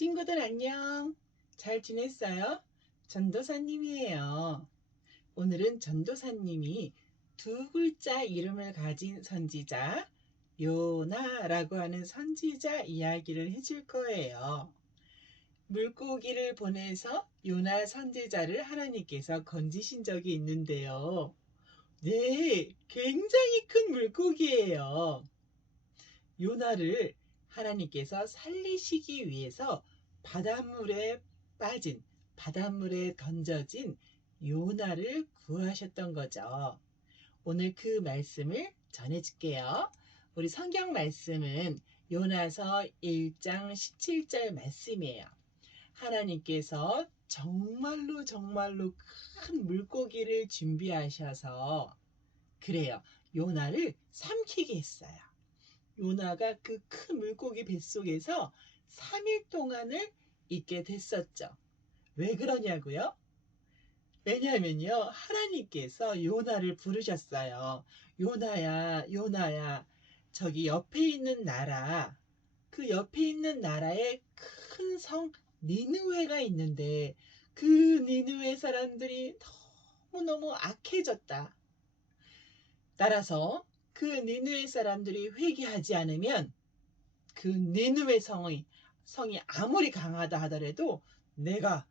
친구들 안녕. 잘 지냈어요? 전도사님이에요. 오늘은 전도사님이 두 글자 이름을 가진 선지자 요나라고 하는 선지자 이야기를 해줄 거예요. 물고기를 보내서 요나 선지자를 하나님께서 건지신 적이 있는데요. 네, 굉장히 큰 물고기예요. 요나를 하나님께서 살리시기 위해서 바닷물에 빠진, 바닷물에 던져진 요나를 구하셨던 거죠. 오늘 그 말씀을 전해줄게요. 우리 성경 말씀은 요나서 1장 17절 말씀이에요. 하나님께서 정말로 큰 물고기를 준비하셔서 그래요. 요나를 삼키게 했어요. 요나가 그 큰 물고기 뱃속에서 3일 동안을 있게 됐었죠. 왜 그러냐고요? 왜냐면요, 하나님께서 요나를 부르셨어요. 요나야, 요나야, 저기 옆에 있는 나라, 그 옆에 있는 나라에 큰 성 니느웨가 있는데 그 니느웨 사람들이 너무너무 악해졌다. 따라서 그 니느웨 사람들이 회개하지 않으면 그 니느웨 성이 아무리 강하다 하더라도 내가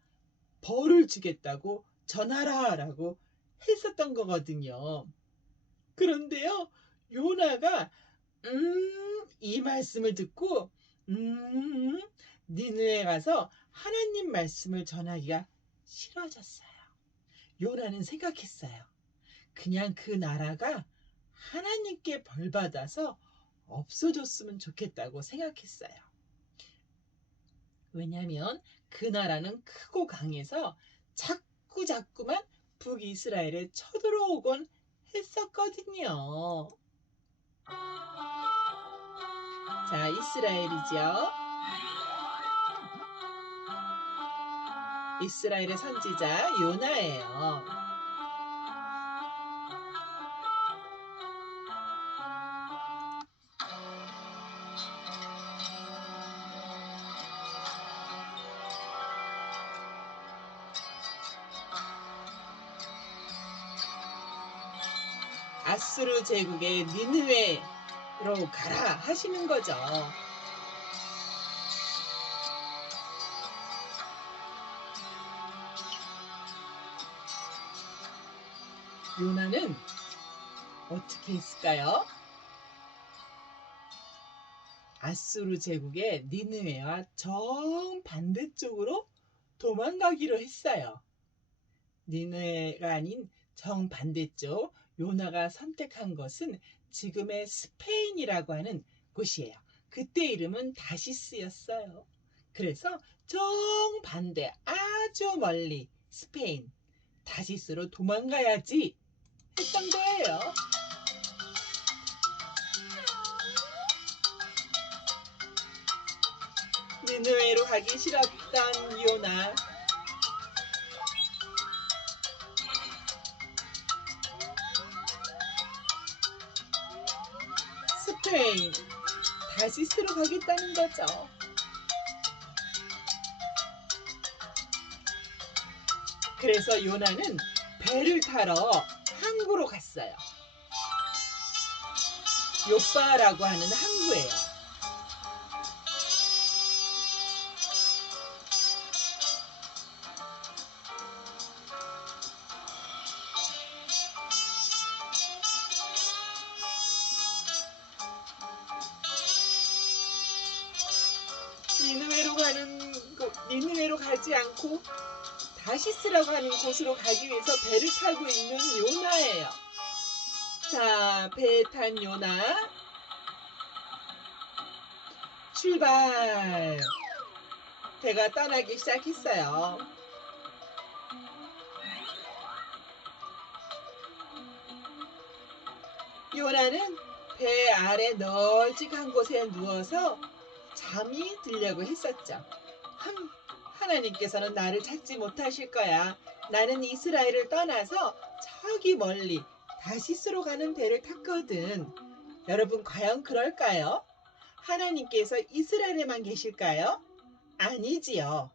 벌을 주겠다고 전하라라고 했었던 거거든요. 그런데요, 요나가 이 말씀을 듣고 니느웨에 가서 하나님 말씀을 전하기가 싫어졌어요. 요나는 생각했어요. 그냥 그 나라가 하나님께 벌받아서 없어졌으면 좋겠다고 생각했어요. 왜냐하면 그 나라는 크고 강해서 자꾸만 북이스라엘에 쳐들어오곤 했었거든요. 자, 이스라엘이죠. 이스라엘의 선지자 요나예요. 아수르 제국의 니느웨로 가라 하시는 거죠. 요나는 어떻게 했을까요? 아수르 제국의 니느웨와 정반대쪽으로 도망가기로 했어요. 니느웨가 아닌 정반대쪽 요나가 선택한 것은 지금의 스페인이라고 하는 곳이에요. 그때 이름은 다시스였어요. 그래서 정반대 아주 멀리 스페인 다시스로 도망가야지 했던 거예요. 니느웨로 가기 싫었던 요나. 스페인 다시스로 가겠다는 거죠. 그래서 요나는 배를 타러 항구로 갔어요. 요빠라고 하는 항구예요. 니느웨로 가지 않고 다시스라고 하는 곳으로 가기 위해서 배를 타고 있는 요나예요. 자, 배에 탄 요나 출발. 배가 떠나기 시작했어요. 요나는 배 아래 널찍한 곳에 누워서 잠이 들려고 했었죠. 하나님께서는 나를 찾지 못하실 거야. 나는 이스라엘을 떠나서 저기 멀리 다시스로 가는 배를 탔거든. 여러분 과연 그럴까요? 하나님께서 이스라엘에만 계실까요? 아니지요.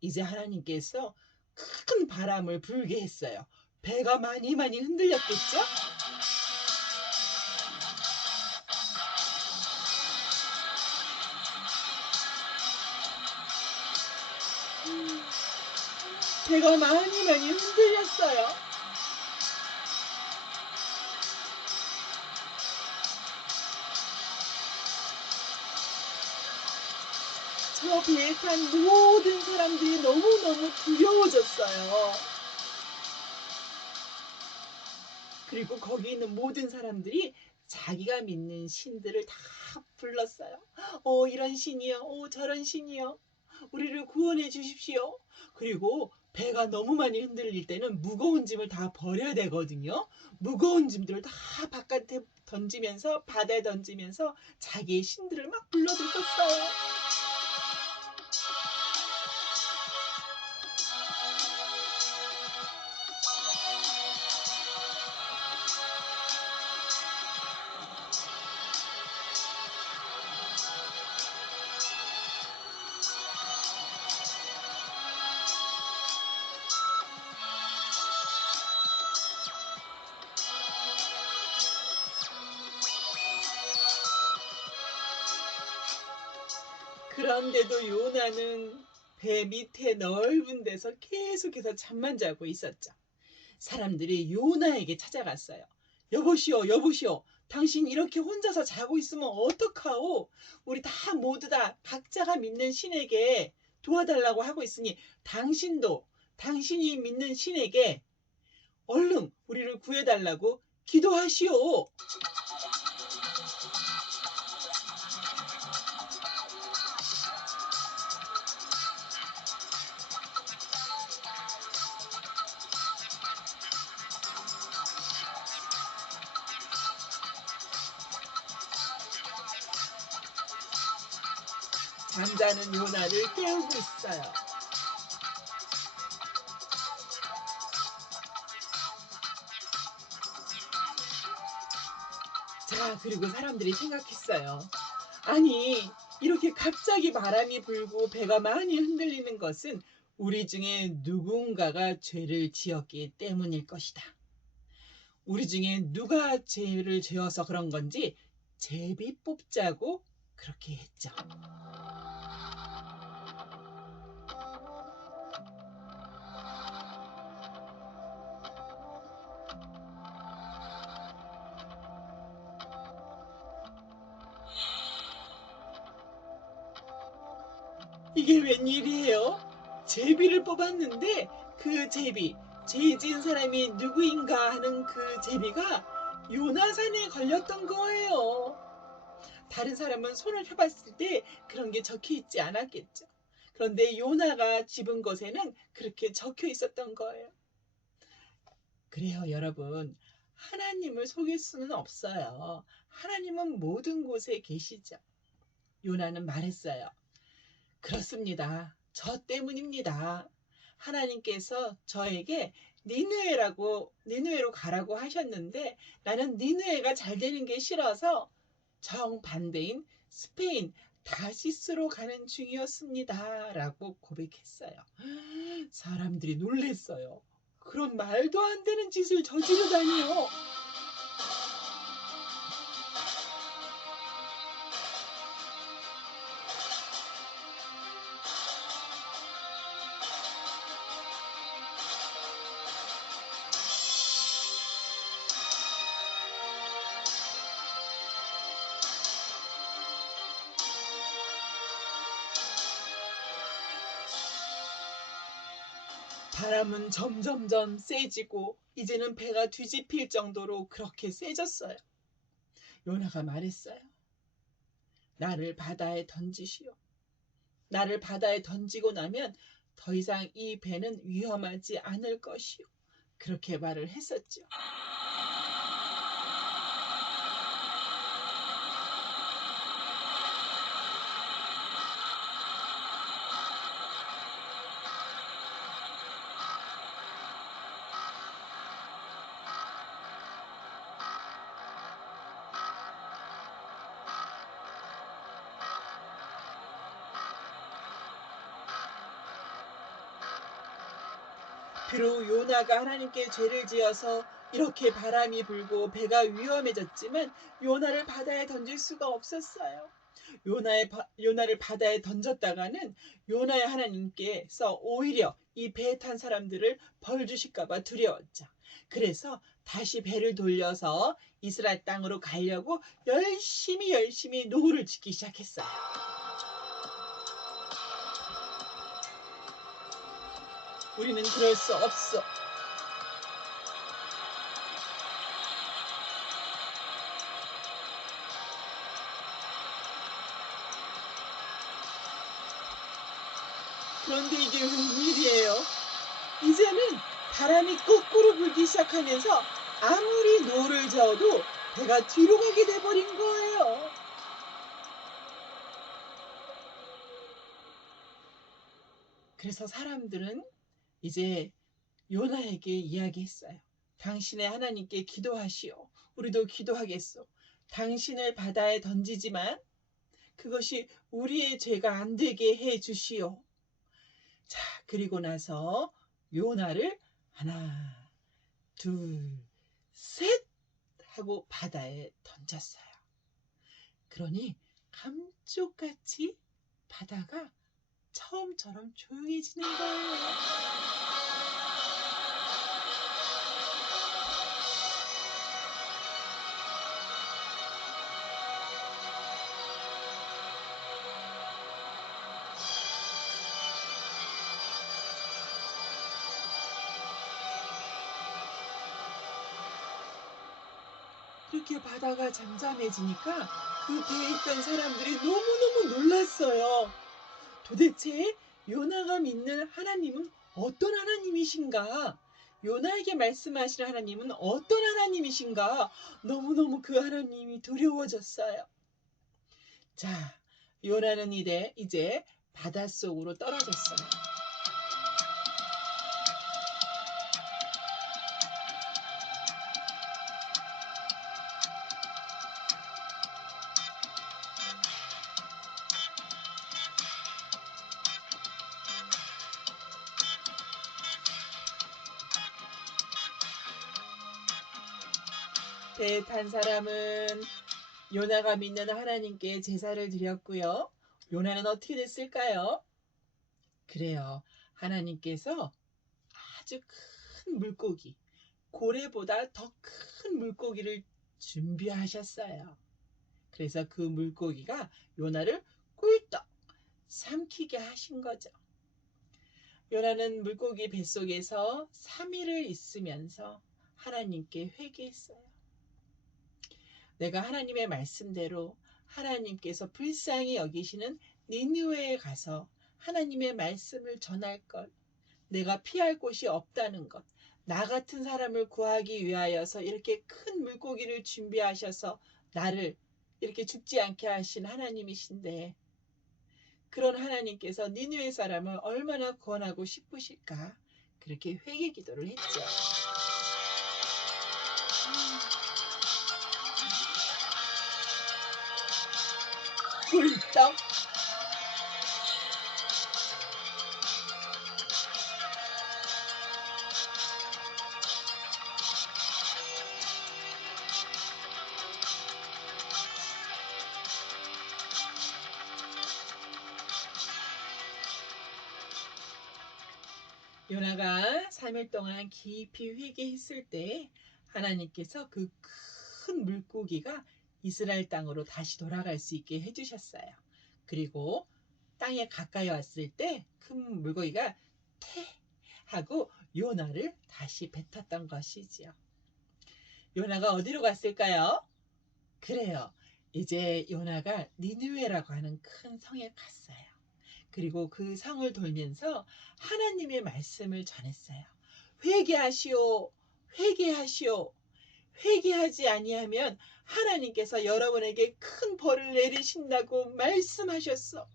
이제 하나님께서 큰 바람을 불게 했어요. 배가 많이 흔들렸겠죠? 배가 많이 흔들렸어요. 저 배에 탄 모든 사람들이 너무너무 두려워졌어요. 그리고 거기 있는 모든 사람들이 자기가 믿는 신들을 다 불렀어요. 이런 신이요. 저런 신이요. 우리를 구원해 주십시오. 그리고 배가 너무 많이 흔들릴 때는 무거운 짐을 다 버려야 되거든요. 무거운 짐들을 다 바깥에 던지면서 바다에 던지면서 자기의 신들을 막 불러들었어요. 그런데도 요나는 배 밑에 넓은 데서 계속해서 잠만 자고 있었죠. 사람들이 요나에게 찾아갔어요. 여보시오, 여보시오. 당신 이렇게 혼자서 자고 있으면 어떡하오? 우리 다 모두 다 각자가 믿는 신에게 도와달라고 하고 있으니 당신도 당신이 믿는 신에게 얼른 우리를 구해달라고 기도하시오. 잠자는 요나를 깨우고 있어요. 자, 그리고 사람들이 생각했어요. 아니, 이렇게 갑자기 바람이 불고 배가 많이 흔들리는 것은 우리 중에 누군가가 죄를 지었기 때문일 것이다. 우리 중에 누가 죄를 지어서 그런 건지 제비 뽑자고 그렇게 했죠. 이게 웬일이에요? 제비를 뽑았는데 그 제비, 죄 지은 사람이 누구인가 하는 그 제비가 요나산에 걸렸던 거예요. 다른 사람은 손을 펴봤을 때 그런 게 적혀 있지 않았겠죠. 그런데 요나가 집은 것에는 그렇게 적혀 있었던 거예요. 그래요, 여러분. 하나님을 속일 수는 없어요. 하나님은 모든 곳에 계시죠. 요나는 말했어요. 그렇습니다. 저 때문입니다. 하나님께서 저에게 니느웨로 가라고 하셨는데 나는 니느웨가 잘 되는 게 싫어서 정반대인 스페인 다시스로 가는 중이었습니다. 라고 고백했어요. 사람들이 놀랬어요. 그런 말도 안 되는 짓을 저지르다니요. 바람은 점점점 세지고 이제는 배가 뒤집힐 정도로 그렇게 세졌어요. 요나가 말했어요. 나를 바다에 던지시오. 나를 바다에 던지고 나면 더 이상 이 배는 위험하지 않을 것이오. 그렇게 말을 했었죠. 비록 요나가 하나님께 죄를 지어서 이렇게 바람이 불고 배가 위험해졌지만 요나를 바다에 던질 수가 없었어요. 요나를 바다에 던졌다가는 요나의 하나님께서 오히려 이 배에 탄 사람들을 벌 주실까 봐 두려웠죠. 그래서 다시 배를 돌려서 이스라엘 땅으로 가려고 열심히 노를 짓기 시작했어요. 우리는 그럴 수 없어. 그런데 이게 웬일이에요? 이제는 바람이 거꾸로 불기 시작하면서 아무리 노를 저어도 배가 뒤로 가게 돼버린 거예요. 그래서 사람들은 이제 요나에게 이야기했어요. 당신의 하나님께 기도하시오. 우리도 기도하겠소. 당신을 바다에 던지지만 그것이 우리의 죄가 안 되게 해 주시오. 자, 그리고 나서 요나를 하나, 둘, 셋 하고 바다에 던졌어요. 그러니 감쪽같이 바다가 처음처럼 조용해지는 거예요. 그렇게 바다가 잠잠해지니까 그 배에 있던 사람들이 너무너무 놀랐어요. 도대체 요나가 믿는 하나님은 어떤 하나님이신가? 요나에게 말씀하시는 하나님은 어떤 하나님이신가? 너무너무 그 하나님이 두려워졌어요. 자, 요나는 이제 바닷속으로 떨어졌어요. 배에 탄 사람은 요나가 믿는 하나님께 제사를 드렸고요. 요나는 어떻게 됐을까요? 그래요. 하나님께서 아주 큰 물고기, 고래보다 더 큰 물고기를 준비하셨어요. 그래서 그 물고기가 요나를 꿀떡 삼키게 하신 거죠. 요나는 물고기 뱃속에서 3일을 있으면서 하나님께 회개했어요. 내가 하나님의 말씀대로 하나님께서 불쌍히 여기시는 니느웨에 가서 하나님의 말씀을 전할 것, 내가 피할 곳이 없다는 것, 나 같은 사람을 구하기 위하여서 이렇게 큰 물고기를 준비하셔서 나를 이렇게 죽지 않게 하신 하나님이신데, 그런 하나님께서 니느웨 사람을 얼마나 구원하고 싶으실까? 그렇게 회개 기도를 했죠. 꿀떡. 요나가 3일 동안 깊이 회개했을 때 하나님께서 그 큰 물고기가 이스라엘 땅으로 다시 돌아갈 수 있게 해주셨어요. 그리고 땅에 가까이 왔을 때 큰 물고기가 퇴 하고 요나를 다시 뱉었던 것이지요. 요나가 어디로 갔을까요? 그래요. 이제 요나가 니느웨라고 하는 큰 성에 갔어요. 그리고 그 성을 돌면서 하나님의 말씀을 전했어요. 회개하시오, 회개하시오. 회개하지 아니하면 하나님께서 여러분에게 큰 벌을 내리신다고 말씀하셨어.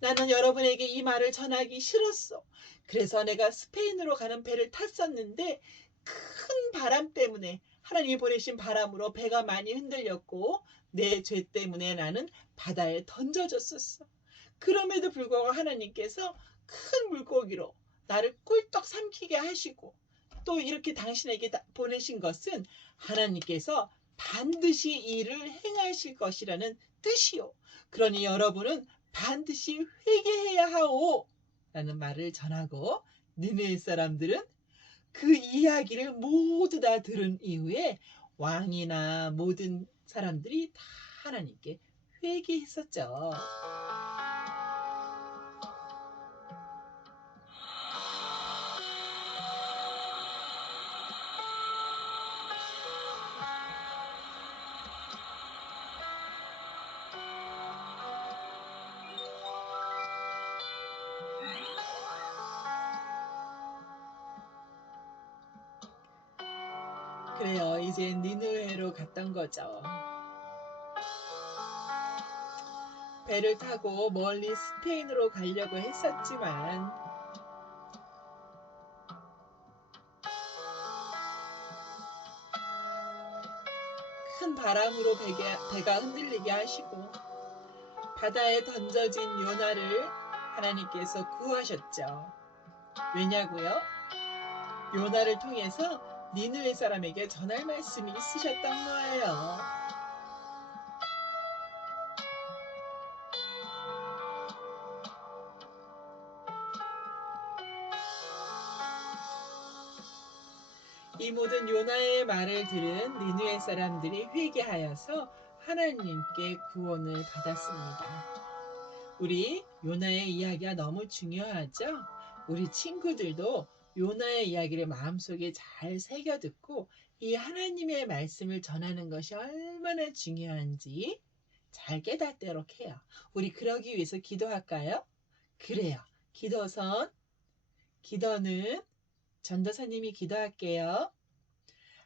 나는 여러분에게 이 말을 전하기 싫었어. 그래서 내가 스페인으로 가는 배를 탔었는데 큰 바람 때문에 하나님이 보내신 바람으로 배가 많이 흔들렸고 내 죄 때문에 나는 바다에 던져졌었어. 그럼에도 불구하고 하나님께서 큰 물고기로 나를 꿀떡 삼키게 하시고 또 이렇게 당신에게 보내신 것은 하나님께서 반드시 일을 행하실 것이라는 뜻이요. 그러니 여러분은 반드시 회개해야 하오 라는 말을 전하고 니느웨 사람들은 그 이야기를 모두 다 들은 이후에 왕이나 모든 사람들이 다 하나님께 회개했었죠. 그래요. 이제 니느웨로 갔던 거죠. 배를 타고 멀리 스페인으로 가려고 했었지만 큰 바람으로 배가 흔들리게 하시고 바다에 던져진 요나를 하나님께서 구하셨죠. 왜냐고요? 요나를 통해서 니느웨 사람에게 전할 말씀이 있으셨던 거예요. 이 모든 요나의 말을 들은 니느웨 사람들이 회개하여서 하나님께 구원을 받았습니다. 우리 요나의 이야기가 너무 중요하죠? 우리 친구들도 요나의 이야기를 마음속에 잘 새겨듣고 이 하나님의 말씀을 전하는 것이 얼마나 중요한지 잘 깨닫도록 해요. 우리 그러기 위해서 기도할까요? 그래요. 기도는 전도사님이 기도할게요.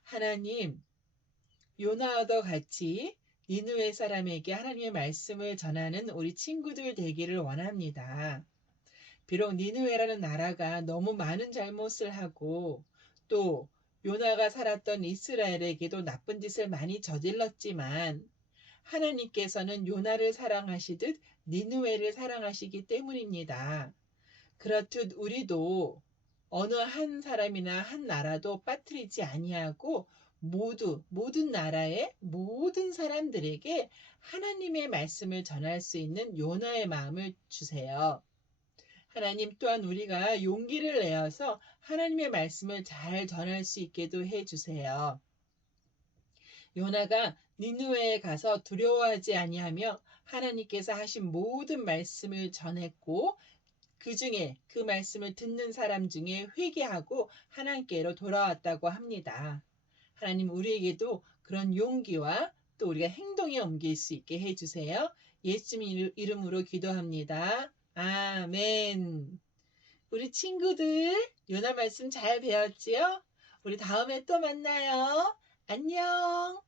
하나님, 요나와도 같이 니느웨 사람에게 하나님의 말씀을 전하는 우리 친구들 되기를 원합니다. 비록 니느웨라는 나라가 너무 많은 잘못을 하고 또 요나가 살았던 이스라엘에게도 나쁜 짓을 많이 저질렀지만 하나님께서는 요나를 사랑하시듯 니느웨를 사랑하시기 때문입니다. 그렇듯 우리도 어느 한 사람이나 한 나라도 빠뜨리지 아니하고 모든 나라의 모든 사람들에게 하나님의 말씀을 전할 수 있는 요나의 마음을 주세요. 하나님 또한 우리가 용기를 내어서 하나님의 말씀을 잘 전할 수 있게도 해주세요. 요나가 니느웨에 가서 두려워하지 아니하며 하나님께서 하신 모든 말씀을 전했고 그 말씀을 듣는 사람 중에 회개하고 하나님께로 돌아왔다고 합니다. 하나님 우리에게도 그런 용기와 또 우리가 행동에 옮길 수 있게 해주세요. 예수님 이름으로 기도합니다. 아멘. 우리 친구들 요나 말씀 잘 배웠지요? 우리 다음에 또 만나요. 안녕.